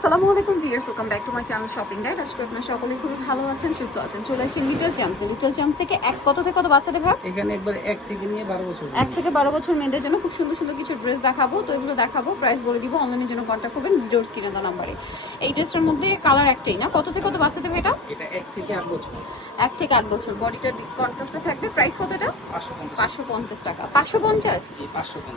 আসসালামু আলাইকুম viewers welcome back to my channel shopping guide আজকে আপনারা সকলে খুবই ভালো আছেন সুস্থ আছেন। চলে আসি লিটল চ্যাম্পস লিটল চ্যাম্পস থেকে এক কত থেকে কত বাচ্চাদের ভাব এখানে একবার এক থেকে নিয়ে বারো বছর এক থেকে বারো বছর মেয়েদের জন্য খুব সুন্দর সুন্দর কিছু ড্রেস দেখাবো। তো এগুলো দেখাবো প্রাইস বলে দিব অনলাইনের জন্য কন্ট্যাক্ট করবেন ভিডিওর স্ক্রিনে দেওয়া নাম্বারে এই ড্রেসটার মধ্যে কালার একটাই না? কত থেকে কত বাচ্চাদের ভাই এটা? এটা এক থেকে আট বছর। এক থেকে আট বছর। বডিটা কন্ট্রাস্টে থাকবে। প্রাইস কত এটা? পাঁচশো পঞ্চাশ। টাকা। পাঁচশো পঞ্চাশ?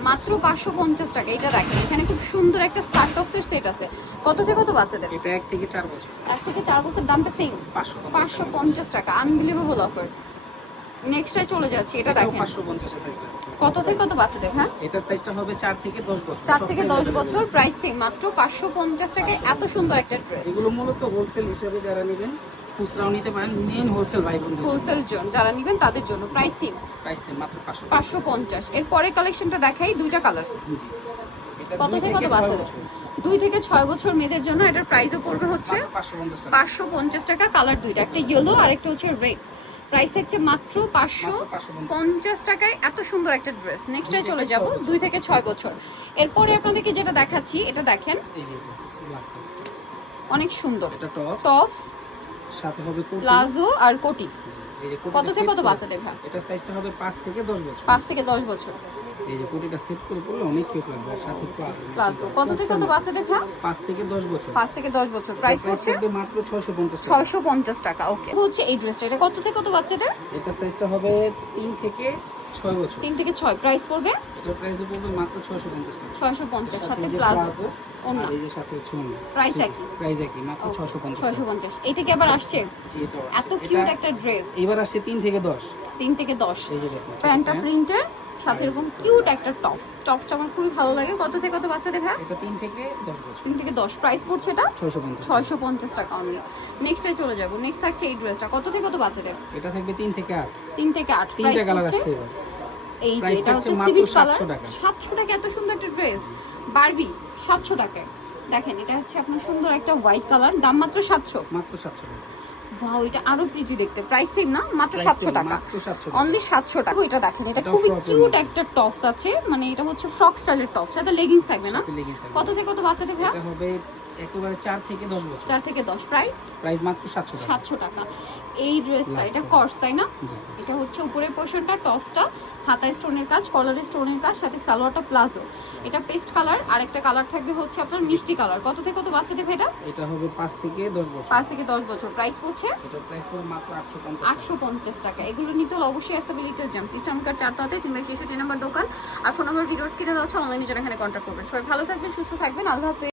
মাত্র পাঁচশো পঞ্চাশ টাকা। এটা দেখেন এখানে খুব সুন্দর একটা স্টার টপসের সেট আছে। কত থেকে কত বাচ্চাদের? এটা 1 থেকে 4 বছর। 1 থেকে 4 বছর দামটা সেম পাঁচশো পাঁচশো পঞ্চাশ টাকা। আনবিলিভেবল অফার নেক্সটে চলে যাচ্ছি এটা দেখেন। পাঁচশো পঞ্চাশে থাকবে কত থেকে কত বাচ্চাদের হ্যাঁ? এটা সাইজটা হবে চার থেকে দশ বছর। চার থেকে size দশ available বছর প্রাইস সেম মাত্র পাঁচশো পঞ্চাশ টাকায় এত সুন্দর একটা ড্রেস এগুলো মূলত হোলসেল হিসেবে যারা নেবেন খুচরাও নিতে পারেন মেন হোলসেল ভাই বন্ধু হোলসেল জন যারা নেবেন তাদের জন্য প্রাইস সেম প্রাইসে মাত্র পাঁচশো পাঁচশো পঞ্চাশ। এর পরে কালেকশনটা দেখাই দুইটা কালার জি। কত থেকে কত বাচ্চাদের। দুই থেকে ছয় বছর মেয়েদের জন্য এটার প্রাইসও পড়বে হচ্ছে পাঁচশো পঞ্চাশ টাকা। কালার দুইটা। একটা ইয়েলো আর একটা হচ্ছে রেড প্রাইস থাকছে মাত্র পাঁচশো পঞ্চাশ। টাকায় এত সুন্দর একটা ড্রেস নেক্সটে চলে যাব দুই থেকে ছয় বছর। এরপরে আপনাদেরকে যেটা দেখাচ্ছি এটা দেখেন। অনেক সুন্দর। এটা টপস সাথে হবে কোটি প্লাজো আর কোটি। কত থেকে কত বাচ্চাদের ভাই? এটা সাইজটা হবে পাঁচ থেকে দশ বছর। পাঁচ থেকে দশ বছর। এই যে কোটিটা সেট করে পড়লে অনেক কিউট লাগবে আর সাথে প্লাস প্লাজো কত থেকে কত বাচ্চাদের ভাই? পাঁচ থেকে দশ বছর। পাঁচ থেকে দশ বছর। প্রাইস পড়ছে? মাত্র ছয়শো পঞ্চাশ টাকা। ছয়শো পঞ্চাশ টাকা ওকে হচ্ছে এই ড্রেসটা এটা কত থেকে কত বাচ্চাদের? এটা সাইজটা হবে তিন থেকে ছয় বছর। তিন থেকে ছয়। প্রাইস পড়বে? এটা প্রাইস পড়বে মাত্র ছয়শো পঞ্চাশ টাকা। ছয়শো পঞ্চাশ সাথে সাথে এই প্লাজো আর এই যে সাথে ছুঁড়ি প্রাইস একই। প্রাইস একই মাত্র ছয়শো পঞ্চাশ ছয়শো পঞ্চাশ। এটা কি আবার আসছে? জি এটা এত কিউট একটা ড্রেস এবার আসছে তিন থেকে দশ। তিন থেকে দশ। এই যে দেখুন। প্যান্টটা প্রিন্টের সাথে এরকম কিউট একটা টপস টপসটা আমার খুবই ভালো লাগে। কত থেকে কত বাচ্চাদের ভাই? এটা তিন থেকে দশ বছর। তিন থেকে দশ। প্রাইস পড়ছে এটা? ছয়শো পঞ্চাশ ছয়শো পঞ্চাশ টাকা অনলি নেক্সটে চলে যাব। নেক্সট থাকছে এই ড্রেসটা কত থেকে কত বাচ্চাদের? এটা থাকবে তিন থেকে আট। তিন থেকে আট। প্রাইস তিনটা কালার এবার। এই যে এটা হচ্ছে সিভিট কালার 700 টাকা। এত সুন্দর একটা ড্রেস বারবি সাতশো টাকায়। দেখেন এটা হচ্ছে আপনার সুন্দর একটা হোয়াইট কালার দাম মাত্র সাতশো। মাত্র সাতশো টাকা। ওয়াও এটা আরও প্রিটি দেখতে। প্রাইস সেম না? মাত্র সাতশো টাকা। 700 টাকা। অনলি সাতশো টাকা। এটা দেখেন এটা খুবই কিউট একটা টপস আছে। মানে এটা হচ্ছে ফ্রক স্টাইলের টপস এটা লেগিংস থাকবে না। কত থেকে কত বাচ্চাদের ভাই এটা হবে একেবারে চার থেকে দশ বছর। চার থেকে দশ প্রাইস প্রাইস মাত্র সাতশো টাকা। সাতশো টাকা। এই ড্রেসটা এটা. কর্স তাই না? এটা হচ্ছে উপরের পোর্শনটা টপসটা হাতায় স্টোনের কাজ কলারে স্টোনের কাজ সাথে সালোয়ারটা প্লাজো। এটা পেস্ট কালার আর একটা কালার থাকবে হচ্ছে আপনার মিষ্টি কালার কত থেকে কত বাচ্চাদের ভাই এটা? এটা হবে পাঁচ থেকে দশ বছর। পাঁচ থেকে দশ বছর। প্রাইস পড়ছে? এটা প্রাইস পড়বে মাত্র আটশো পঞ্চাশ টাকা। এগুলো নিতে হলে অবশ্যই আসতে হবে লিটল জেমস ইস্টামকার চারটাতে কিংবা ছেষট্টি নাম্বার দোকান। আর ফোন নাম্বার ভিডিওস কিনে হচ্ছে অনলাইনে যারা এখানে কন্ট্যাক্ট করবেন। সবাই ভালো থাকবেন সুস্থ থাকবেন। আল্লাহ